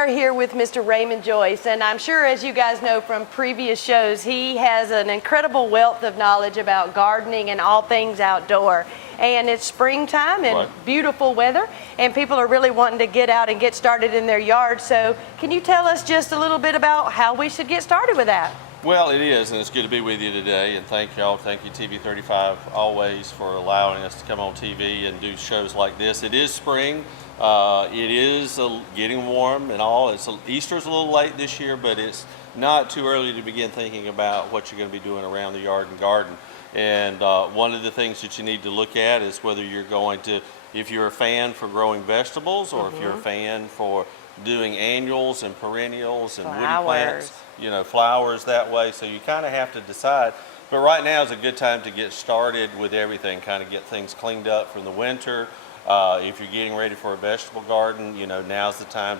are here with Mr. Raymond Joyce, and I'm sure, as you guys know from previous shows, he has an incredible wealth of knowledge about gardening and all things outdoor. And it's springtime and beautiful weather, and people are really wanting to get out and get started in their yard. So can you tell us just a little bit about how we should get started with that? Well, it is, and it's good to be with you today, and thank y'all. Thank you, TV35, always for allowing us to come on TV and do shows like this. It is spring. It is getting warm and all. Easter's a little late this year, but it's not too early to begin thinking about what you're going to be doing around the yard and garden. And one of the things that you need to look at is whether you're going to, if you're a fan for growing vegetables, or if you're a fan for doing annuals and perennials and woody plants, you know, flowers that way. So you kind of have to decide. But right now is a good time to get started with everything, kind of get things cleaned up from the winter. If you're getting ready for a vegetable garden, you know, now's the time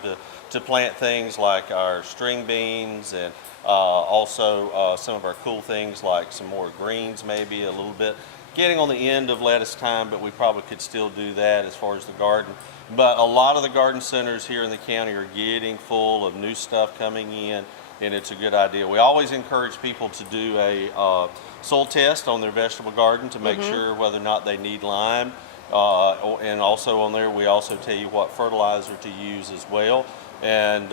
to plant things like our string beans, and also some of our cool things like some more greens, maybe a little bit. Getting on the end of lettuce time, but we probably could still do that as far as the garden. But a lot of the garden centers here in the county are getting full of new stuff coming in, and it's a good idea. We always encourage people to do a soil test on their vegetable garden to make sure whether or not they need lime. And also on there, we also tell you what fertilizer to use as well. And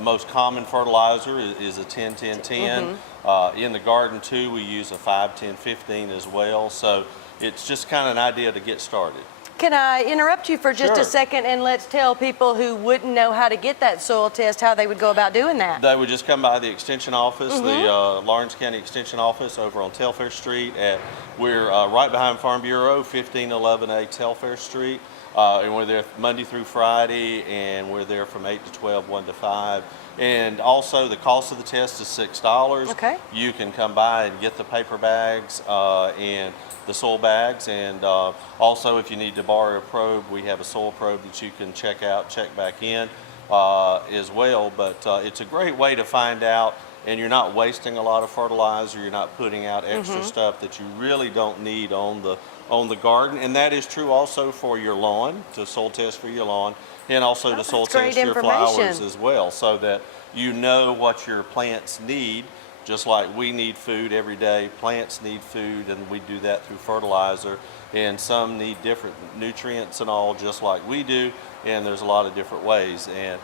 most common fertilizer is a 10-10-10. In the garden too, we use a 5-10-15 as well. So it's just kind of an idea to get started. Can I interrupt you for just a second, and let's tell people who wouldn't know how to get that soil test how they would go about doing that? They would just come by the extension office, the Lawrence County Extension Office over on Telfair Street. We're right behind Farm Bureau, 1511A Telfair Street. And we're there Monday through Friday, and we're there from 8 to 12, 1 to 5. And also the cost of the test is $6. Okay. You can come by and get the paper bags and the soil bags, and also if you need to borrow a probe, we have a soil probe that you can check out, check back in as well. But it's a great way to find out, and you're not wasting a lot of fertilizer, you're not putting out extra stuff that you really don't need on the garden. And that is true also for your lawn, to soil test for your lawn, and also to soil test your flowers as well, so that you know what your plants need. Just like we need food every day, plants need food, and we do that through fertilizer. And some need different nutrients and all, just like we do. And there's a lot of different ways. And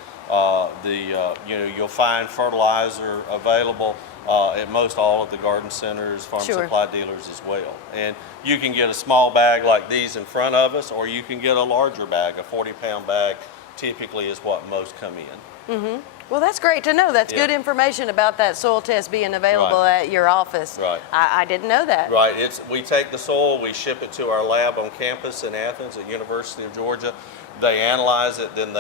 you know, you'll find fertilizer available at most all of the garden centers, farm supply dealers as well. And you can get a small bag like these in front of us, or you can get a larger bag. A 40-pound bag typically is what most come in. Well, that's great to know. That's good information about that soil test being available at your office. I didn't know that. We take the soil, we ship it to our lab on campus in Athens at University of Georgia. They analyze it, then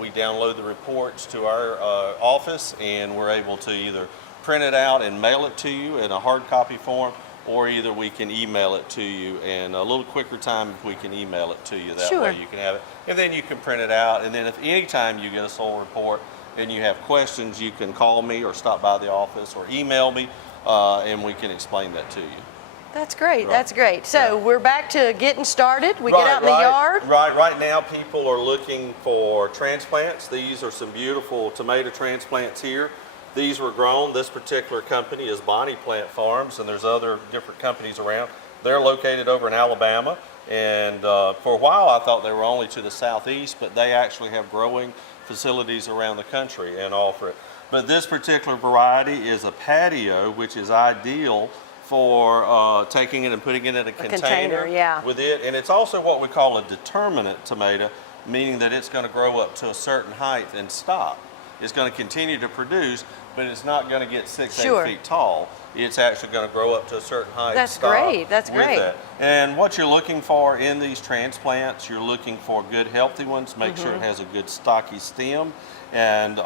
we download the reports to our office, and we're able to either print it out and mail it to you in a hard copy form, or either we can email it to you, and a little quicker time if we can email it to you. That way you can have it, and then you can print it out. And then if anytime you get a soil report and you have questions, you can call me or stop by the office or email me, and we can explain that to you. That's great. That's great. So we're back to getting started. We get out in the yard. Right now people are looking for transplants. These are some beautiful tomato transplants here. These were grown. This particular company is Bonnie Plant Farms, and there's other different companies around. They're located over in Alabama, and for a while I thought they were only to the southeast, but they actually have growing facilities around the country and offer it. But this particular variety is a patio, which is ideal for taking it and putting it in a container with it. And it's also what we call a determinate tomato, meaning that it's going to grow up to a certain height and stop. It's going to continue to produce, but it's not going to get 6-8 feet tall. It's actually going to grow up to a certain height. That's great. That's great. And what you're looking for in these transplants, you're looking for good healthy ones. Make sure it has a good stocky stem and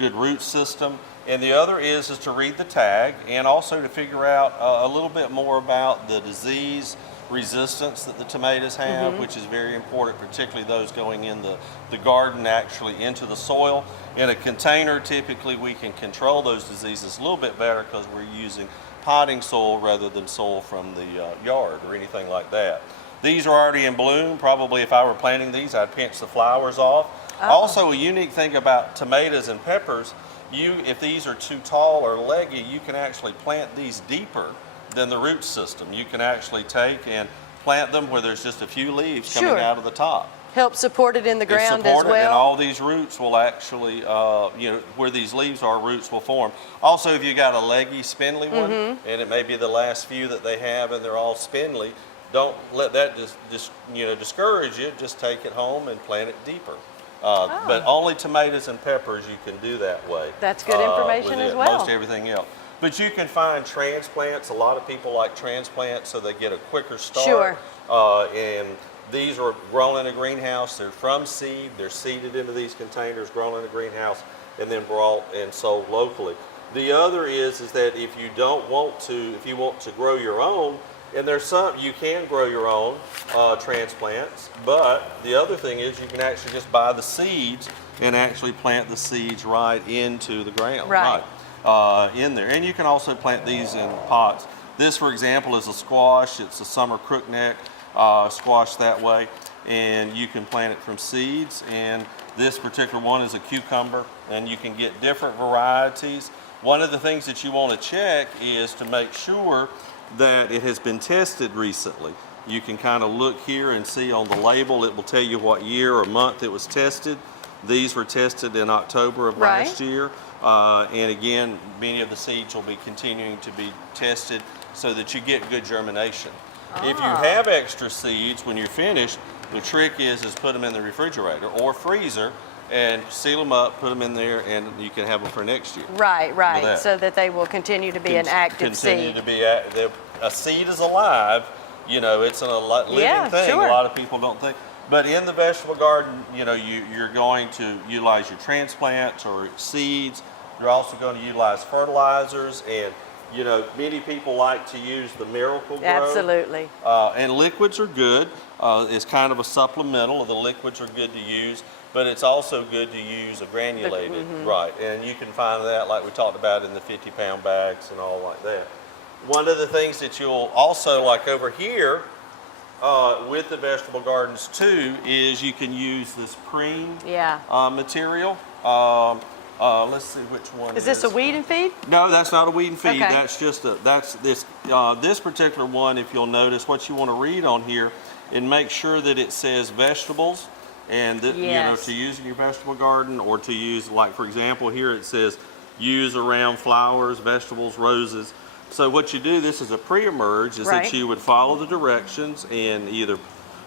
good root system. And the other is to read the tag, and also to figure out a little bit more about the disease resistance that the tomatoes have, which is very important, particularly those going in the garden, actually into the soil. In a container, typically we can control those diseases a little bit better because we're using potting soil rather than soil from the yard or anything like that. These are already in bloom. Probably if I were planting these, I'd pinch the flowers off. Oh. Also, a unique thing about tomatoes and peppers, if these are too tall or leggy, you can actually plant these deeper than the root system. You can actually take and plant them where there's just a few leaves coming out of the top. Help support it in the ground as well. And all these roots will actually, where these leaves are, roots will form. Also, if you got a leggy, spindly one, and it may be the last few that they have and they're all spindly, don't let that discourage you. Just take it home and plant it deeper. But only tomatoes and peppers you can do that way. That's good information as well. Most everything else. But you can find transplants. A lot of people like transplants so they get a quicker start. Sure. And these are grown in a greenhouse. They're from seed. They're seeded into these containers, grown in a greenhouse, and then brought and sold locally. The other is that if you want to grow your own, and you can grow your own transplants, but the other thing is you can actually just buy the seeds and actually plant the seeds right into the ground. Right. In there. And you can also plant these in pots. This, for example, is a squash. It's a summer crookneck squash that way. And you can plant it from seeds. And this particular one is a cucumber. And you can get different varieties. One of the things that you want to check is to make sure that it has been tested recently. You can kind of look here and see on the label, it will tell you what year or month it was tested. These were tested in October of last year. And again, many of the seeds will be continuing to be tested so that you get good germination. If you have extra seeds when you're finished, the trick is put them in the refrigerator or freezer and seal them up, put them in there, and you can have them for next year. Right, so that they will continue to be an active seed. A seed is alive, it's a living thing. Sure. A lot of people don't think. But in the vegetable garden, you're going to utilize your transplants or seeds. You're also going to utilize fertilizers, and many people like to use the Miracle Grow. Absolutely. And liquids are good. It's kind of a supplemental. The liquids are good to use, but it's also good to use a granulated, right? And you can find that, like we talked about, in the 50-pound bags and all like that. One of the things that you'll also like over here with the vegetable gardens too is you can use this preen material. Let's see which one is this a weed and feed? No, that's not a weed and feed. Okay. That's just this particular one. If you'll notice, what you want to read on here and make sure that it says vegetables, and that to use in your vegetable garden, or to use, like for example here it says use around flowers, vegetables, roses. So what you do, this is a pre-emerge, is that you would follow the directions and either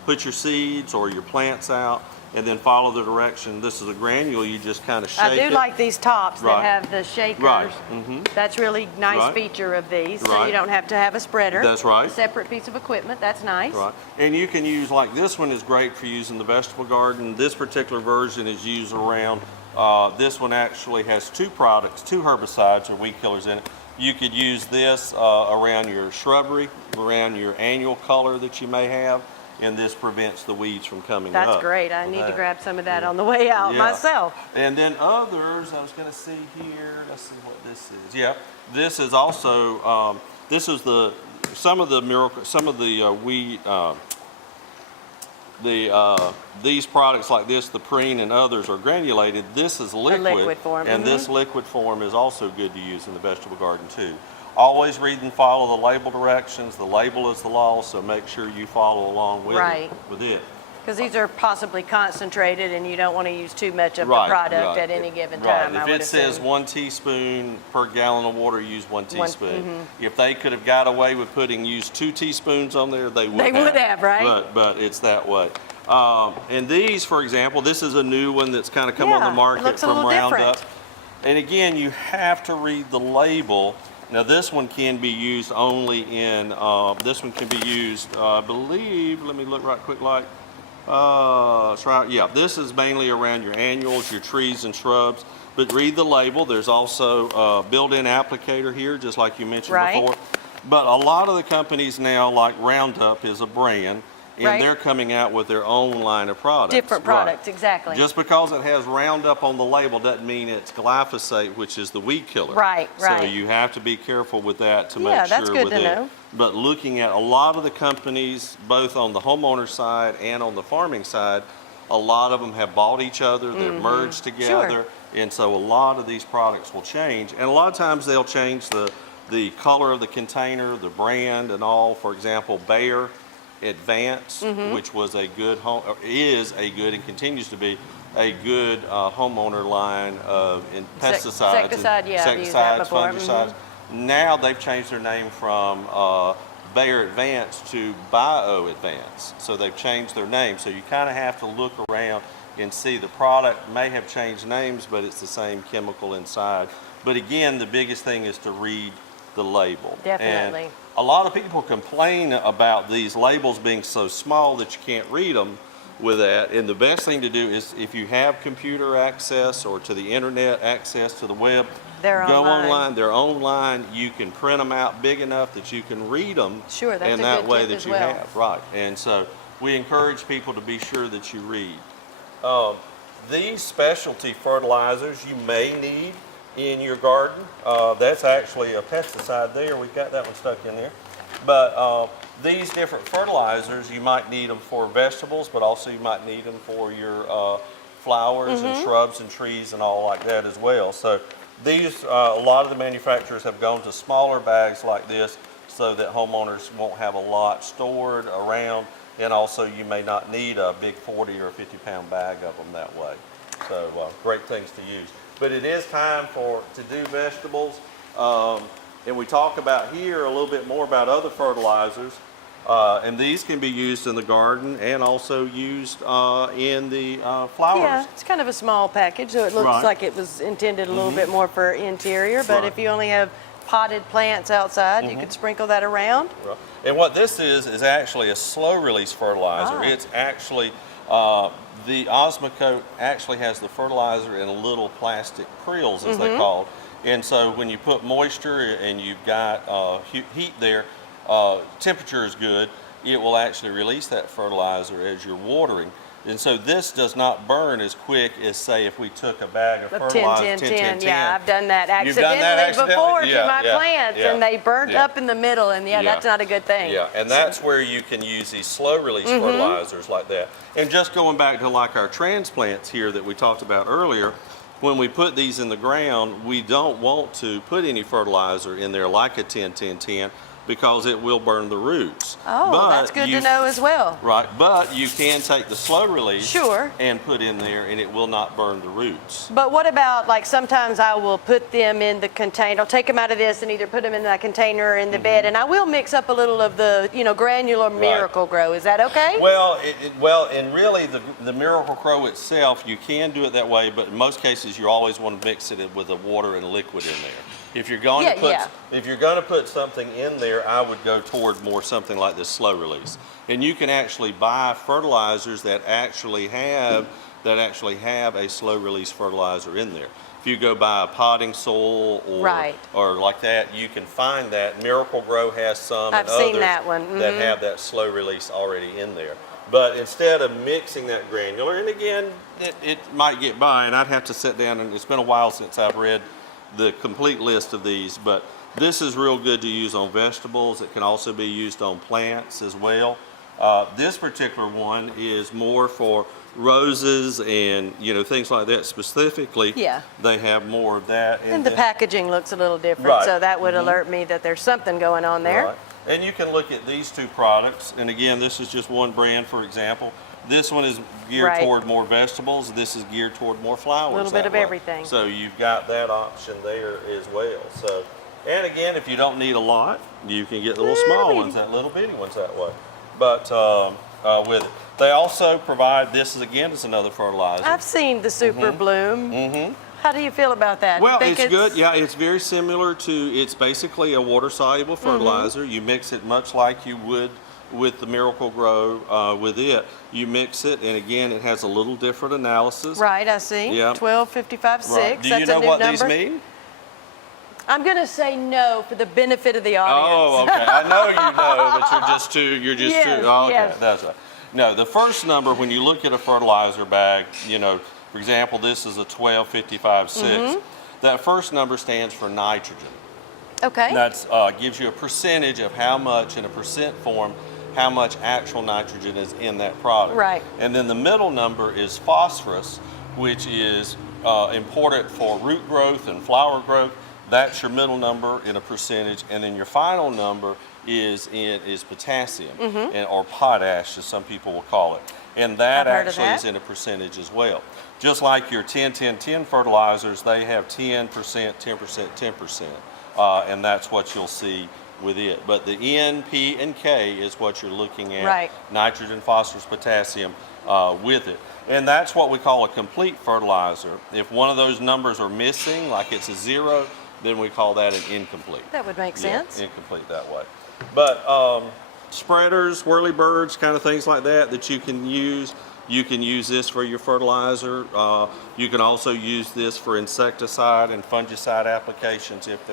put your seeds or your plants out and then follow the direction. This is a granule, you just kind of shake it. I do like these tops that have the shakers. Right. That's really nice feature of these, so you don't have to have a spreader. That's right. A separate piece of equipment, that's nice. Right. And you can use, like this one is great for using the vegetable garden. This particular version is used around, this one actually has two herbicides or weed killers in it. You could use this around your shrubbery, around your annual color that you may have, and this prevents the weeds from coming up. That's great. I need to grab some of that on the way out myself. And then others, I was going to see here, let's see what this is. Yeah, this is also, some of the weed, these products like this, the preen and others, are granulated. This is liquid, liquid form. And this liquid form is also good to use in the vegetable garden too. Always read and follow the label directions. The label is the law, so make sure you follow along with it. Because these are possibly concentrated, and you don't want to use too much of the product at any given time. If it says 1 teaspoon per gallon of water, use 1 teaspoon. If they could have got away with use 2 teaspoons on there, they would have. They would have, right? But it's that way. And these, for example, this is a new one that's kind of come on the market from Roundup. And again, you have to read the label. Now this one can be used only in, this one can be used, I believe, let me look right quick like, that's right, yeah, this is mainly around your annuals, your trees and shrubs, but read the label. There's also a built-in applicator here, just like you mentioned before. But a lot of the companies now, like Roundup is a brand, and right. they're coming out with their own line of products. Different products, exactly. Just because it has Roundup on the label doesn't mean it's glyphosate, which is the weed killer. Right, right. So you have to be careful with that to make Yeah, sure that's good with to it. know. But looking at a lot of the companies, both on the homeowner side and on the farming side, a lot of them have bought each other, they're merged together, Sure. and so a lot of these products will change. And a lot of times they'll change the color of the container, the brand and all. For example, Bayer Advance, which was a good is a good and continues to be a good homeowner line of pesticides, insecticides, fungicides. Now they've changed their name from Bayer Advance to Bio Advance. So they've changed their name. So you kind of have to look around and see the product may have changed names, but it's the same chemical inside. But again, the biggest thing is to read the label. Definitely. And a lot of people complain about these labels being so small that you can't read them with that. And the best thing to do is, if you have computer access or to the internet access to the web, go online. They're online. You can print them out big enough that you can read them. Sure, that's and a that good way tip that as you well. have, right. And so we encourage people to be sure that you read. These specialty fertilizers you may need in your garden. That's actually a pesticide there. We've got that one stuck in there. But these different fertilizers, you might need them for vegetables, but also you might need them for your flowers and shrubs and trees and all like that as well. So these, a lot of the manufacturers have gone to smaller bags like this so that homeowners won't have a lot stored around, and also you may not need a big 40 or 50 pound bag of them that way. So great things to use. But it is time to do vegetables. And we talk about here a little bit more about other fertilizers. And these can be used in the garden and also used in the flowers. Yeah, it's kind of a small package, so it looks like it was intended a little bit more for interior. But if you only have potted plants outside, you could sprinkle that around. Right. And what this is actually a slow release fertilizer. It's actually, the Osmocote actually has the fertilizer in little plastic prills, as they call it. And so when you put moisture and you've got heat there, temperature is good, it will actually release that fertilizer as you're watering. And so this does not burn as quick as, say, if we took a bag of fertilizer, 10-10-10. Yeah, I've done that You've done that accidentally before accidentally? to my plants, and they burnt up in the middle, and that's not a good thing. Yeah, and that's where you can use these slow release fertilizers like that. And just going back to like our transplants here that we talked about earlier, when we put these in the ground, we don't want to put any fertilizer in there like a 10-10-10 because it will burn the roots. Oh, but that's good to know as well. Right, but you can take the slow release Sure. and put in there and it will not burn the roots. But what about, like, sometimes I will put them in the container, I'll take them out of this and either put them in that container or in the bed, and I will mix up a little of the, granular Miracle Grow. Is that okay? Well, and really the Miracle Grow itself, you can do it that way, but in most cases you always want to mix it with a water and liquid in there. If you're going to put something in there, I would go toward more something like this slow release. And you can actually buy fertilizers that actually have a slow release fertilizer in there. If you go buy a potting soil or like that, you can find that. Miracle Grow has some. I've seen that one. That have that slow release already in there. But instead of mixing that granular, and again, it might get by, and I'd have to sit down, and it's been a while since I've read the complete list of these, but this is real good to use on vegetables. It can also be used on plants as well. This particular one is more for roses and things like that specifically. Yeah. They have more of that. And the packaging looks a little different, so that would alert me that there's something going on there. Right. And you can look at these two products, and again, this is just one brand, for example. This one is geared toward more vegetables. This is geared toward more flowers. A little bit of everything. So you've got that option there as well. So, and again, if you don't need a lot, you can get the little small ones, that little bitty ones that way. But with it, they also provide. This is another fertilizer. I've seen the Super Bloom. How do you feel about that? Well, it's good. Yeah, it's very similar to. It's basically a water-soluble fertilizer. You mix it much like you would with the Miracle Grow with it. You mix it, and again, it has a little different analysis. Right, I see. Yeah. 1255.6. Right. Do you That's know a new what number. these mean? I'm going to say no for the benefit of the audience. Oh, okay. I know you know, but you're just Yes, too. Oh, okay, yes. that's right. No, the first number when you look at a fertilizer bag, you know, for example, this is a 1255-6. That first number stands for nitrogen. Okay. That's gives you a percentage of how much in a percent form, how much actual nitrogen is in that product. Right. And then the middle number is phosphorus, which is important for root growth and flower growth. That's your middle number in a percentage, and then your final number is potassium, or potash, as some people will call it. And that I've heard of actually that. is in a percentage as well. Just like your 10-10-10 fertilizers, they have 10%, 10%, 10%, and that's what you'll see with it. But the N, P, and K is what you're looking at. Right. Nitrogen, phosphorus, potassium with it. And that's what we call a complete fertilizer. If one of those numbers are missing, like it's a 0, then we call that an incomplete. That would make sense. Yeah, incomplete that way. But spreaders, whirlybirds, kind of things like that you can use. You can use this for your fertilizer. You can also use this for insecticide and fungicide applications if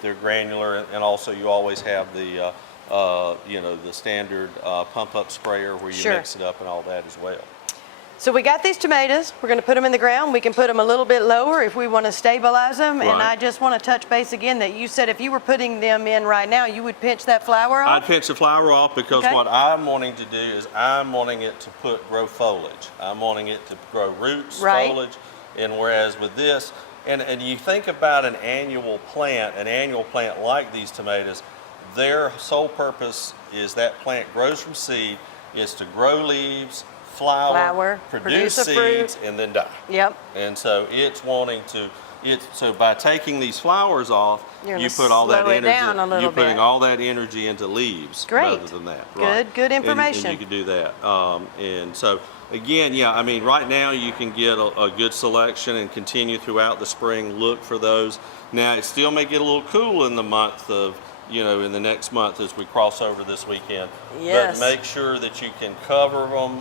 they're granular. And also, you always have the the standard pump-up sprayer where you mix it up and all that as well. So we got these tomatoes. We're going to put them in the ground. We can put them a little bit lower if we want to stabilize them. Right. And I just want to touch base again that you said if you were putting them in right now, you would pinch that flower off? I'd pinch the flower off because Okay. what I'm wanting to do is I'm wanting it to grow foliage. I'm wanting it to grow roots, Right. foliage, and whereas with this, and you think about an annual plant like these tomatoes, their sole purpose is that plant grows from seed, is to grow leaves, flower, produce a fruit. seeds, and then die. Yep. And so it's wanting to, so by taking these flowers off, You're you gonna put all that slow it energy, down a little you're putting bit. all that energy into leaves Great. rather than that. Good And information. you can do that. And so again, yeah, I mean, right now you can get a good selection and continue throughout the spring, look for those. Now it still may get a little cool in the month of, in the next month as we cross over this weekend. Yes. But make sure that you can cover them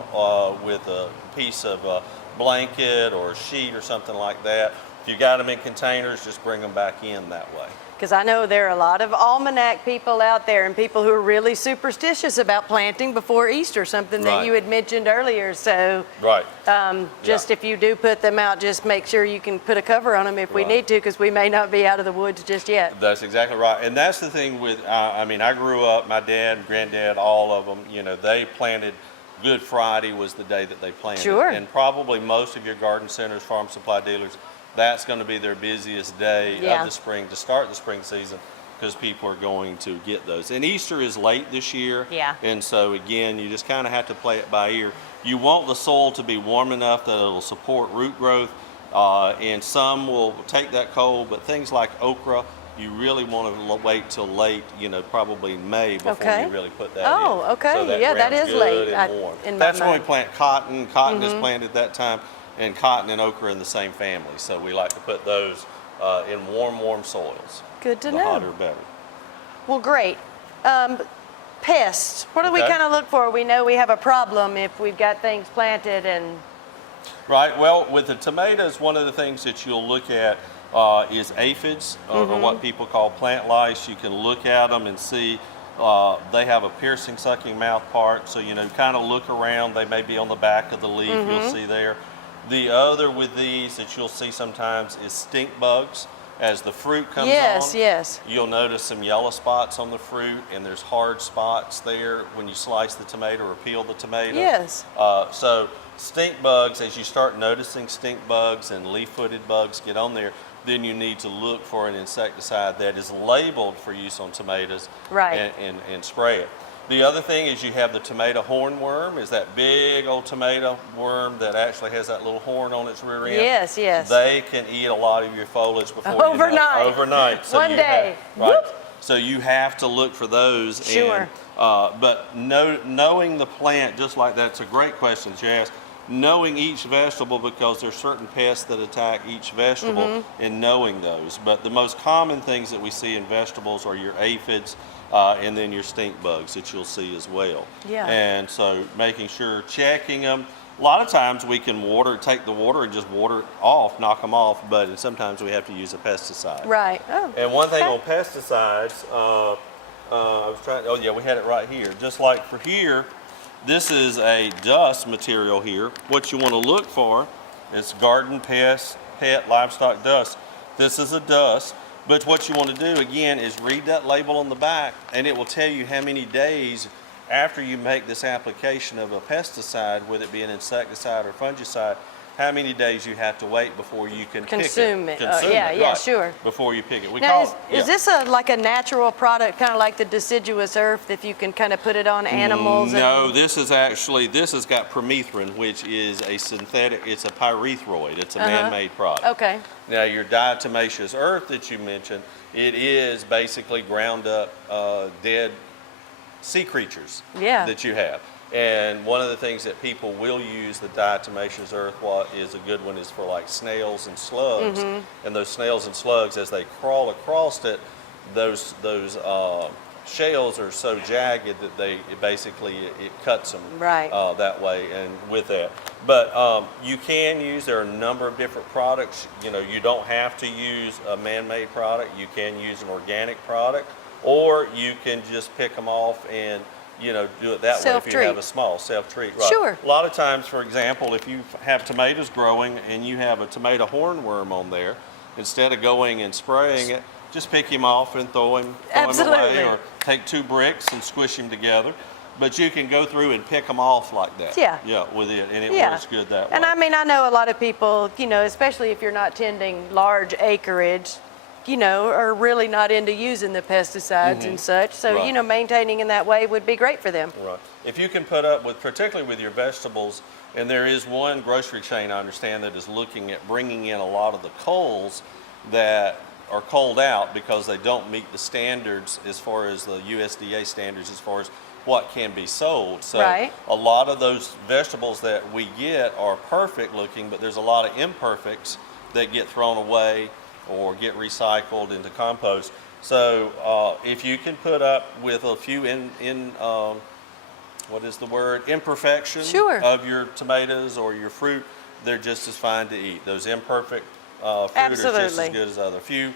with a piece of a blanket or a sheet or something like that. If you got them in containers, just bring them back in that way. Because I know there are a lot of almanac people out there and people who are really superstitious about planting before Easter, something that Right. you had mentioned earlier. So Right. just if you do put them out, just make sure you can put a cover on them if we Right. need to, because we may not be out of the woods just yet. That's exactly right. And that's the thing with, I grew up, my dad, granddad, all of them, they planted, Good Friday was the day that they planted. Sure. And probably most of your garden centers, farm supply dealers, that's going to be their busiest day Yeah. of the spring to start the spring season because people are going to get those. And Easter is late this year. Yeah. And so again, you just kind of have to play it by ear. You want the soil to be warm enough that it'll support root growth. And some will take that cold, but things like okra, you really want to wait till late, probably May before Okay. you really put that Oh, in. okay. So that Yeah, that ground's is good late, and warm. in my That's when we mind. plant cotton. Cotton is planted that time, and cotton and okra in the same family. So we like to put those in warm soils. Good to The know. hotter, better. Well, great. Pests, what do we Okay. kind of look for? We know we have a problem if we've got things planted and Right. Well, with the tomatoes, one of the things that you'll look at is aphids, or what people call plant lice. You can look at them and see they have a piercing, sucking mouth part. So, kind of look around. They may be on the back of the leaf. You'll see there. The other with these that you'll see sometimes is stink bugs. As the fruit comes yes, on, yes. you'll notice some yellow spots on the fruit, and there's hard spots there when you slice the tomato or peel the tomato. Yes. So stink bugs, as you start noticing stink bugs and leaf-footed bugs get on there, then you need to look for an insecticide that is labeled for use on tomatoes. Right. And spray it. The other thing is you have the tomato hornworm, is that big old tomato worm that actually has that little horn on its rear end. Yes, yes. They can eat a lot of your foliage before Overnight. You know, overnight. So One you day. Right. Whoop. So you have to look for those. Sure. But knowing the plant, just like that's a great question that you asked. Knowing each vegetable, because there's certain pests that attack each vegetable, and knowing those. But the most common things that we see in vegetables are your aphids, and then your stink bugs that you'll see as well. Yeah. And so making sure, checking them. A lot of times we can take the water and just water it off, knock them off, but sometimes we have to use a pesticide. Right. Oh. And one thing okay. on pesticides, we had it right here. Just like for here, this is a dust material here. What you want to look for is garden pet, livestock dust. This is a dust, but what you want to do again is read that label on the back, and it will tell you how many days after you make this application of a pesticide, whether it be an insecticide or fungicide, how many days you have to wait before you can consume pick it. Consume it. Yeah, right, sure. Before you pick it. Now, is this like a natural product, kind of like the deciduous earth, that you can kind of put it on animals? No, this has got permethrin, which is a synthetic, it's a pyrethroid. It's a man-made product. Okay. Now, your diatomaceous earth that you mentioned, it is basically ground up dead sea creatures that you have. And one of the things that people will use the diatomaceous earth, what is a good one, is for like snails and slugs. And those snails and slugs, as they crawl across it, those shells are so jagged that it cuts them that way and with that. But you can use, there are a number of different products. You know, you don't have to use a man-made product. You can use an organic product, or you can just pick them off and do it that way if you have a small self-treat. Right. Sure. A lot of times, for example, if you have tomatoes growing and you have a tomato hornworm on there, instead of going and spraying it, just pick him off and throw him away, or take 2 bricks and squish him together. But you can go through and pick them off like that. Yeah. Yeah, with it, and it works good that way. And I mean, I know a lot of people, especially if you're not tending large acreage, are really not into using the pesticides and such. So, maintaining in that way would be great for them. Right. If you can put up with, particularly with your vegetables, and there is one grocery chain I understand that is looking at bringing in a lot of the coals that are culled out because they don't meet the standards as far as the USDA standards as far as what can be sold. So a lot of those vegetables that we get are perfect looking, but there's a lot of imperfects that get thrown away or get recycled into compost. So if you can put up with a few imperfection of your tomatoes or your fruit, they're just as fine to eat. Those imperfect fruit are just as good as other. Few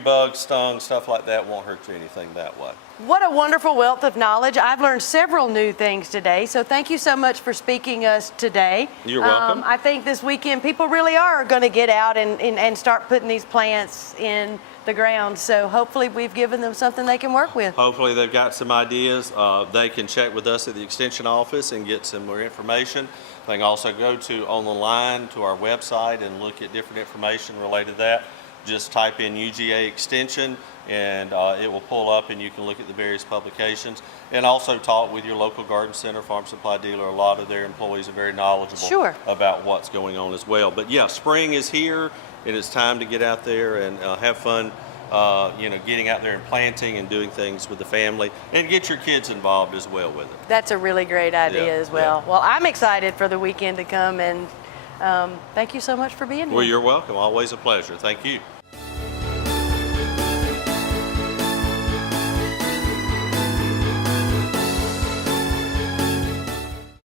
bugs, stung, stuff like that won't hurt you anything that way. What a wonderful wealth of knowledge. I've learned several new things today, so thank you so much for speaking us today. You're welcome. I think this weekend people really are going to get out and start putting these plants in the ground, so hopefully we've given them something they can work with. Hopefully they've got some ideas. They can check with us at the Extension office and get some more information. They can also go on the line to our website and look at different information related to that. Just type in UGA Extension and it will pull up and you can look at the various publications, and also talk with your local garden center, farm supply dealer. A lot of their employees are very knowledgeable about what's going on as well. But yeah, spring is here and it's time to get out there and have fun, getting out there and planting and doing things with the family, and get your kids involved as well with it. That's a really great idea as well. Well, I'm excited for the weekend to come, and thank you so much for being here. Well, you're welcome. Always a pleasure. Thank you.